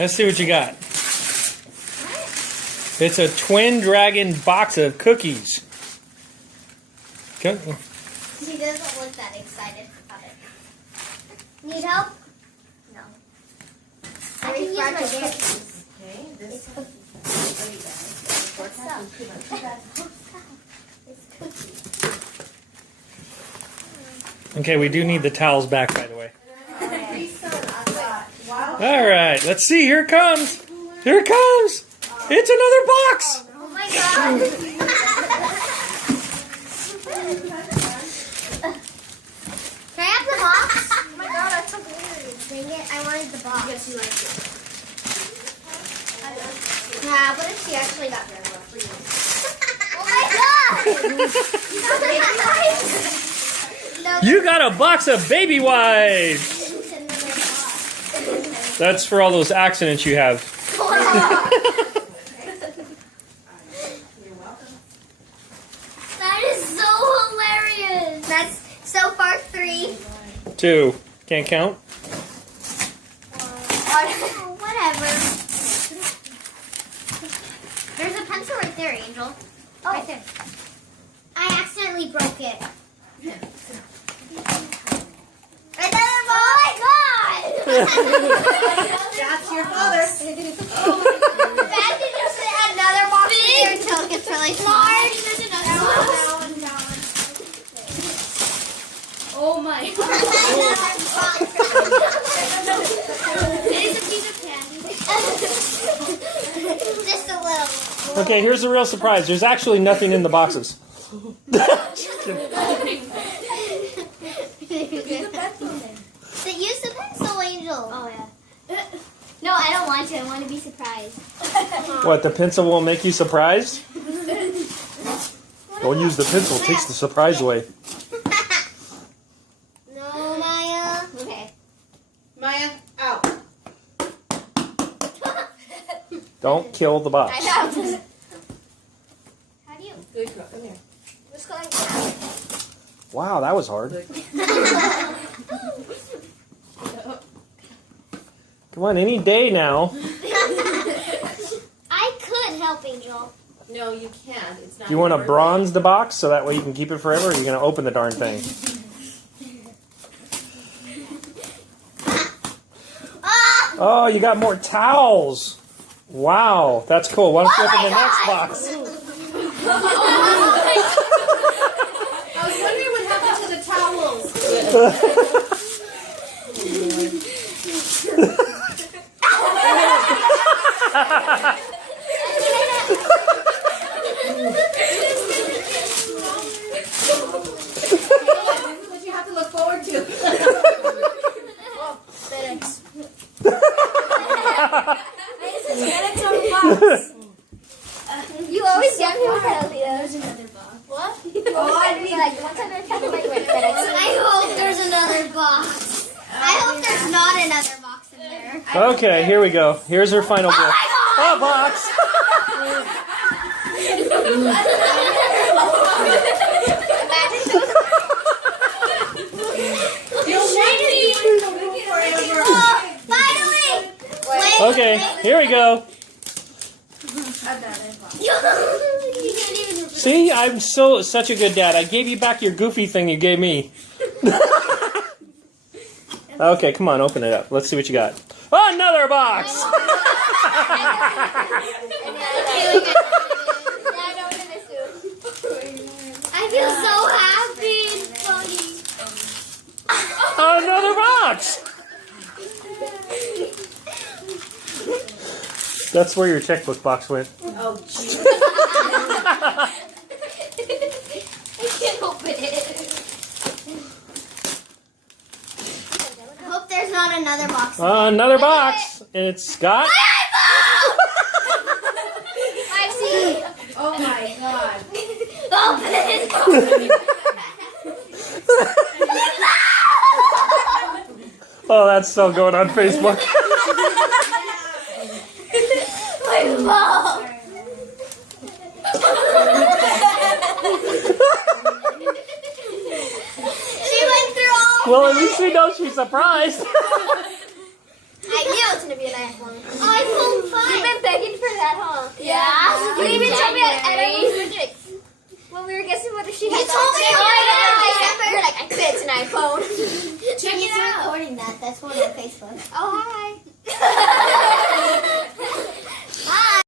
Let's see what you got. It's a Twin Dragon box of cookies. Okay. She doesn't look that excited about it. Need help? No. I can use my cookies. Okay, this one. It's cookies. Okay, we do need the towels back, by the way. All right, let's see. Here it comes. Here it comes. It's another box. Oh my god. Can I have the box? Oh my god, that's so weird. Dang it, I wanted the box. Yes, you like it. Yeah, what if she actually got there? Oh my god! You got a box of baby wipes. That's for all those accidents you have. You're welcome. That is so hilarious. That's so far 3. 2. Can't count. Whatever. There's a pencil right there, Angel. Oh. Right there. I accidentally broke it. Another box. Oh my god! That's your father. Imagine just another box in there until it gets really large. There's another box. Oh my god. It is a piece of candy. Just a little. Okay, here's the real surprise. There's actually nothing in the boxes. Use the pencil, Angel. Oh yeah. No, I don't want to. I want to be surprised. What, the pencil won't make you surprised? Don't use the pencil. It takes the surprise away. No, Maya. Okay. Maya, out. Don't kill the box. I know. How do you? Good girl. Come here. What's going on? Wow, that was hard. Come on, any day now. I could help Angel. No, you can't. It's not. Do you want to your bronze the box so that way you can keep it forever, or are you going to open the darn thing? Oh, you got more towels. Wow, that's cool. Why don't you open the next box? I was wondering what happened to the towels. What you have to look forward to. FedEx. FedEx on the box. You always get me with that, Leah. There's another box. What? Oh, I'd be like, one time I tried to like FedEx. I hope there's another box. I hope there's not another box in there. Okay, here we go. Here's her final gift. A box. Finally! Wait, Okay, here we go. See, I'm such a good dad. I gave you back your goofy thing you gave me. Okay, come on, open it up. Let's see what you got. Another box! I feel so happy and funny. Another box! That's where your checkbook box went. Oh, jeez. I can't open it. I hope there's not another box. Another box. And it's got... I've seen. Oh my god. Open it. Oh, that's still going on Facebook. My mom. She went through all. Well, at least we know she's surprised. I knew it was gonna be a nice one. Oh, that, huh? Yeah. You even told me I January. when we were guessing whether she You had told me You're like, I bet it's an iPhone. Check it out. Recording that. That's going on Facebook. Oh, hi.